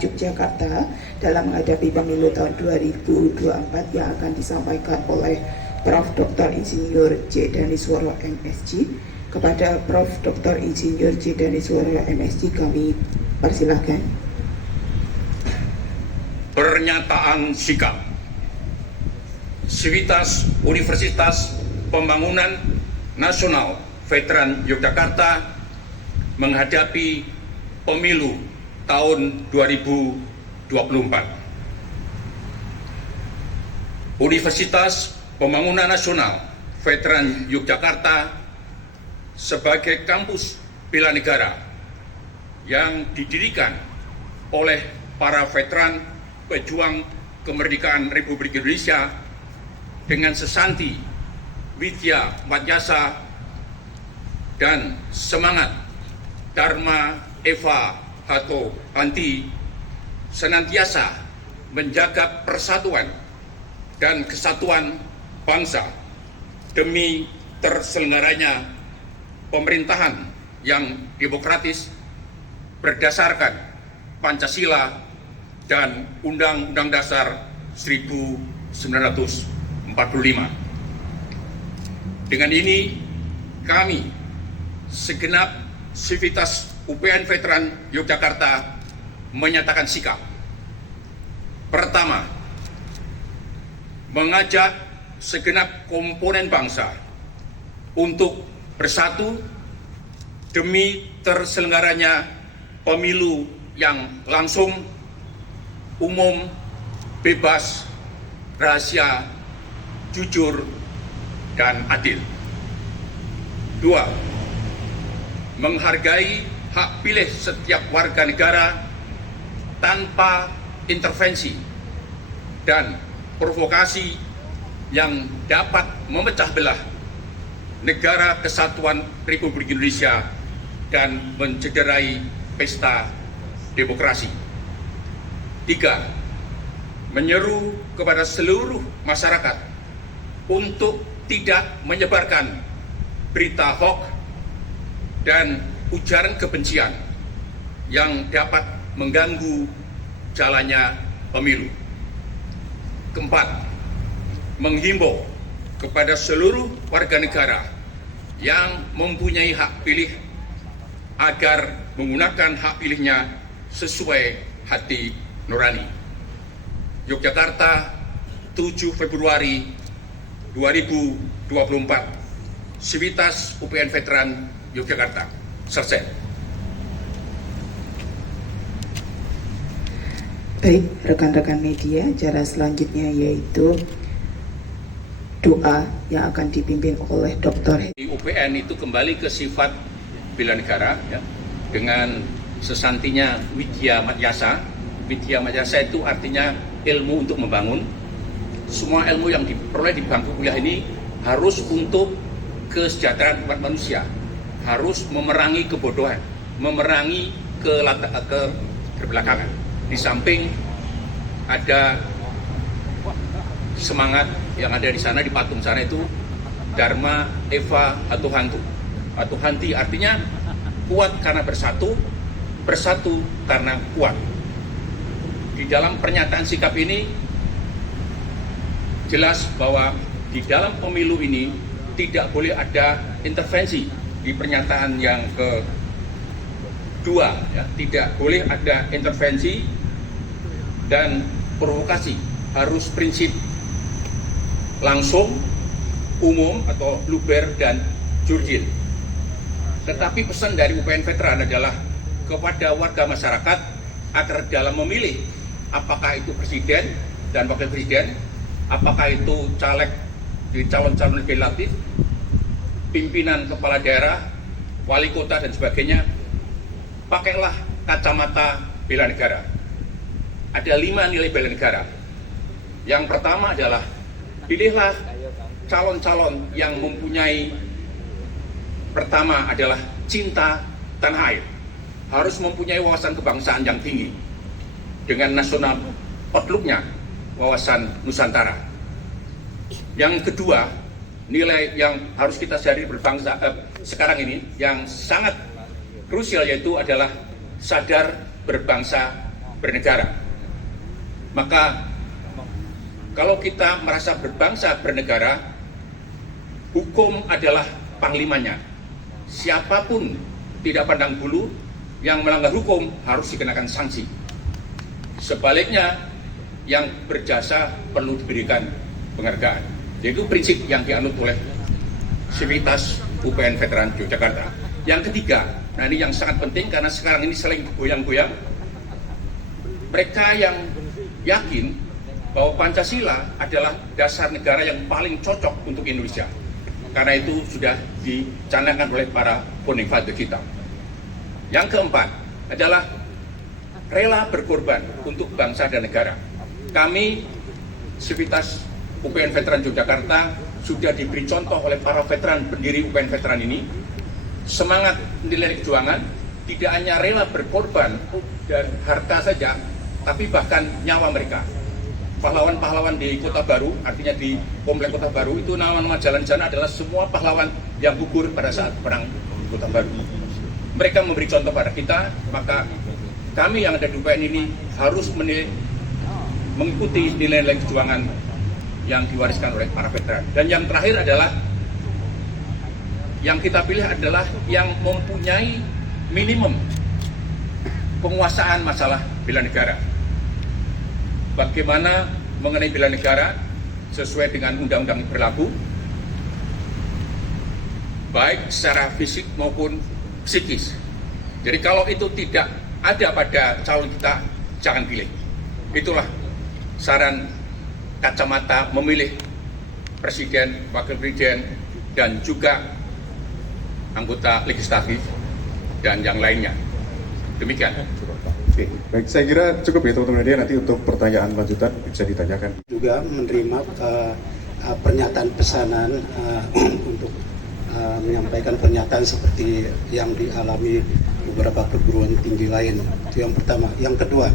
Yogyakarta dalam menghadapi pemilu tahun 2024 yang akan disampaikan oleh Prof. Dr. Insinyur J. Danisworo MSc. Kepada Prof. Dr. Insinyur J. Danisworo MSc kami persilahkan. Pernyataan sikap Sivitas Universitas Pembangunan Nasional Veteran Yogyakarta menghadapi pemilu tahun 2024. Universitas Pembangunan Nasional Veteran Yogyakarta sebagai kampus bela negara yang didirikan oleh para veteran pejuang kemerdekaan Republik Indonesia dengan sesanti, widya, madyasa, dan semangat Dharma Eva Hato Hanti senantiasa menjaga persatuan dan kesatuan bangsa demi terselenggaranya pemerintahan yang demokratis berdasarkan Pancasila dan Undang-Undang Dasar 1945. Dengan ini kami segenap Sivitas UPN Veteran Yogyakarta menyatakan sikap. Pertama, mengajak segenap komponen bangsa untuk bersatu demi terselenggaranya pemilu yang langsung, umum, bebas, rahasia, jujur, dan adil. Dua, menghargai hak pilih setiap warga negara tanpa intervensi dan provokasi yang dapat memecah belah negara kesatuan Republik Indonesia dan mencederai pesta demokrasi. Tiga, menyeru kepada seluruh masyarakat untuk tidak menyebarkan berita hoax dan ujaran kebencian yang dapat mengganggu jalannya pemilu. Keempat, menghimbau kepada seluruh warga negara yang mempunyai hak pilih agar menggunakan hak pilihnya sesuai hati nurani. Yogyakarta, 7 Februari 2024. Sivitas UPN Veteran Yogyakarta. Selesai. Baik, rekan-rekan media, cara selanjutnya yaitu doa yang akan dipimpin oleh Dr. Di UPN itu kembali ke sifat bela negara, ya, dengan sesantinya widya madyasa. Widya madyasa itu artinya ilmu untuk membangun. Semua ilmu yang diperoleh di bangku kuliah ini harus untuk kesejahteraan umat manusia, harus memerangi kebodohan, memerangi keterbelakangan. Di samping ada semangat yang ada di sana, di patung sana itu Dharma Eva Hato Hanti artinya kuat karena bersatu, bersatu karena kuat. Di dalam pernyataan sikap ini jelas bahwa di dalam pemilu ini tidak boleh ada intervensi. Di pernyataan yang kedua, ya, tidak boleh ada intervensi dan provokasi. Harus prinsip langsung, umum atau luber dan jurdil. Tetapi pesan dari UPN Veteran adalah kepada warga masyarakat agar dalam memilih apakah itu presiden dan wakil presiden, apakah itu caleg di calon-calon legislatif, pimpinan kepala daerah, wali kota dan sebagainya, pakailah kacamata bela negara. Ada 5 nilai bela negara. Yang pertama adalah pilihlah calon-calon yang mempunyai, pertama adalah cinta tanah air, harus mempunyai wawasan kebangsaan yang tinggi dengan nasional outlook-nya, wawasan Nusantara. Yang kedua, nilai yang harus kita sadari berbangsa sekarang ini yang sangat krusial yaitu adalah sadar berbangsa bernegara. Maka kalau kita merasa berbangsa bernegara, hukum adalah panglimanya. Siapapun tidak pandang bulu yang melanggar hukum harus dikenakan sanksi. Sebaliknya, yang berjasa perlu diberikan penghargaan. Yaitu prinsip yang dianut oleh Sivitas UPN Veteran Yogyakarta. Yang ketiga, nah ini yang sangat penting karena sekarang ini selain goyang-goyang, mereka yang yakin bahwa Pancasila adalah dasar negara yang paling cocok untuk Indonesia. Karena itu sudah dicanangkan oleh para founding father kita. Yang keempat adalah rela berkorban untuk bangsa dan negara. Kami, Sivitas UPN Veteran Yogyakarta, sudah diberi contoh oleh para veteran pendiri UPN Veteran ini. Semangat nilai perjuangan, tidak hanya rela berkorban dan harta saja, tapi bahkan nyawa mereka. Pahlawan-pahlawan di Kota Baru, artinya di Komplek Kota Baru, itu nama-nama jalan-jalan adalah semua pahlawan yang gugur pada saat perang Kota Baru. Mereka memberi contoh pada kita, maka kami yang ada di UPN ini harus mengikuti nilai-nilai perjuangan yang diwariskan oleh para veteran. Dan yang terakhir adalah, yang kita pilih adalah yang mempunyai minimum penguasaan masalah bela negara. Bagaimana mengenai bela negara sesuai dengan undang-undang berlaku, baik secara fisik maupun psikis. Jadi kalau itu tidak ada pada calon kita, jangan pilih. Itulah saran kacamata memilih presiden, wakil presiden, dan juga anggota legislatif dan yang lainnya. Demikian. Oke, baik, saya kira cukup ya teman-teman media, nanti untuk pertanyaan lanjutan bisa ditanyakan. Juga menerima pernyataan pesanan untuk menyampaikan pernyataan seperti yang dialami beberapa perguruan tinggi lain. Itu yang pertama. Yang kedua,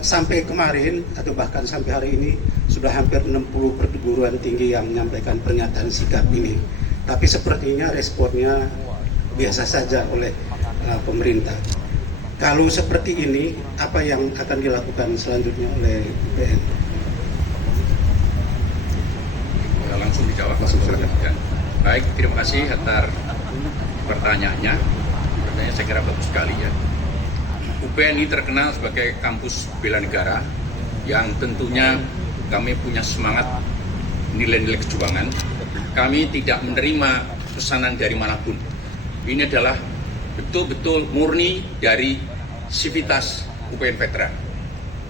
sampai kemarin atau bahkan sampai hari ini sudah hampir 60 perguruan tinggi yang menyampaikan pernyataan sikap ini. Tapi sepertinya responnya biasa saja oleh pemerintah. Kalau seperti ini, apa yang akan dilakukan selanjutnya oleh UPN? Langsung dijawab, silakan. Ya. Baik, terima kasih atas pertanyaannya. Pertanyaannya saya kira bagus sekali ya. UPN ini terkenal sebagai kampus bela negara yang tentunya kami punya semangat nilai-nilai kejuangan. Kami tidak menerima pesanan dari manapun. Ini adalah betul-betul murni dari Sivitas UPN Veteran.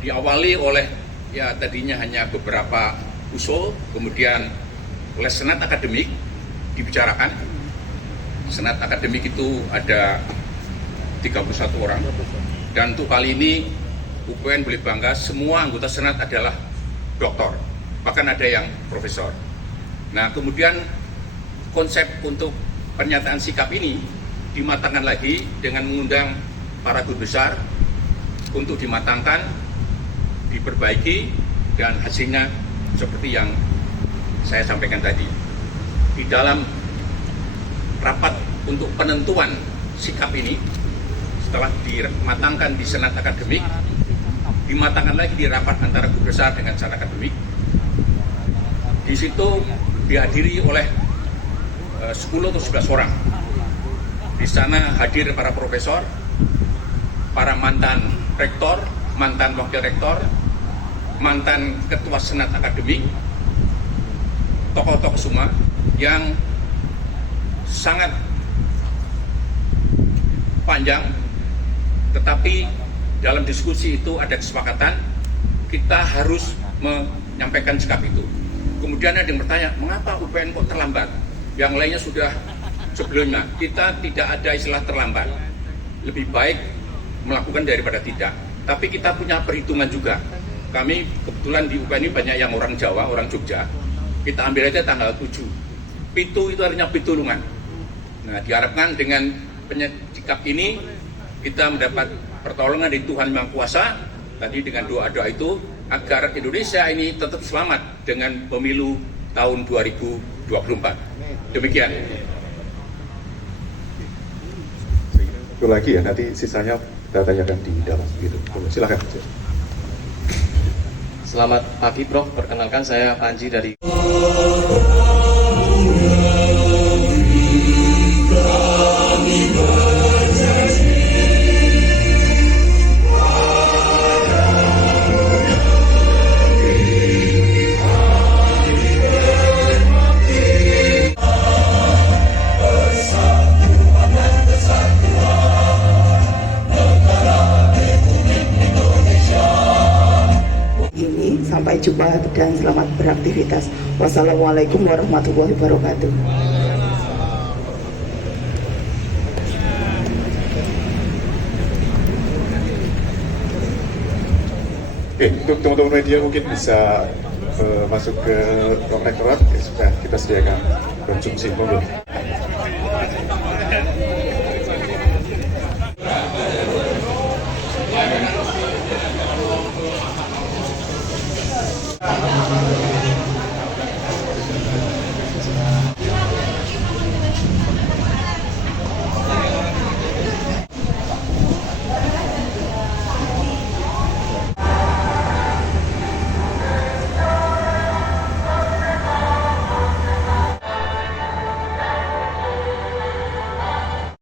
Diawali oleh ya tadinya hanya beberapa usul, kemudian oleh Senat Akademik dibicarakan. Senat Akademik itu ada 31 orang. Dan untuk kali ini UPN boleh bangga semua anggota Senat adalah doktor, bahkan ada yang profesor. Nah, kemudian konsep untuk pernyataan sikap ini dimatangkan lagi dengan mengundang para guru besar untuk dimatangkan, diperbaiki, dan hasilnya seperti yang saya sampaikan tadi. Di dalam rapat untuk penentuan sikap ini, setelah dimatangkan di Senat Akademik, dimatangkan lagi di rapat antara guru besar dengan Senat Akademik. Di situ dihadiri oleh 10 atau 11 orang. Di sana hadir para profesor, para mantan rektor, mantan wakil rektor, mantan ketua Senat Akademik, tokoh-tokoh semua yang sangat panjang, tetapi dalam diskusi itu ada kesepakatan kita harus menyampaikan sikap itu. Kemudian ada yang bertanya, mengapa UPN kok terlambat? Yang lainnya sudah sebelumnya. Kita tidak ada istilah terlambat. Lebih baik melakukan daripada tidak. Tapi kita punya perhitungan juga. Kami kebetulan di UPN ini banyak yang orang Jawa, orang Jogja. Kita ambil aja tanggal 7. Pitu itu artinya pitulungan. Nah, diharapkan dengan sikap ini kita mendapat pertolongan dari Tuhan Yang Maha Kuasa tadi dengan doa-doa itu agar Indonesia ini tetap selamat dengan pemilu tahun 2024. Demikian. Itu lagi ya, nanti sisanya kita tanyakan di dalam gitu. Silakan. Selamat pagi Prof, perkenalkan saya Panji dari ini. Sampai jumpa dan selamat beraktivitas. Wassalamualaikum warahmatullahi wabarakatuh. Oke, untuk teman-teman media mungkin bisa masuk ke ruang rektorat, ya, sudah kita sediakan konsumsi.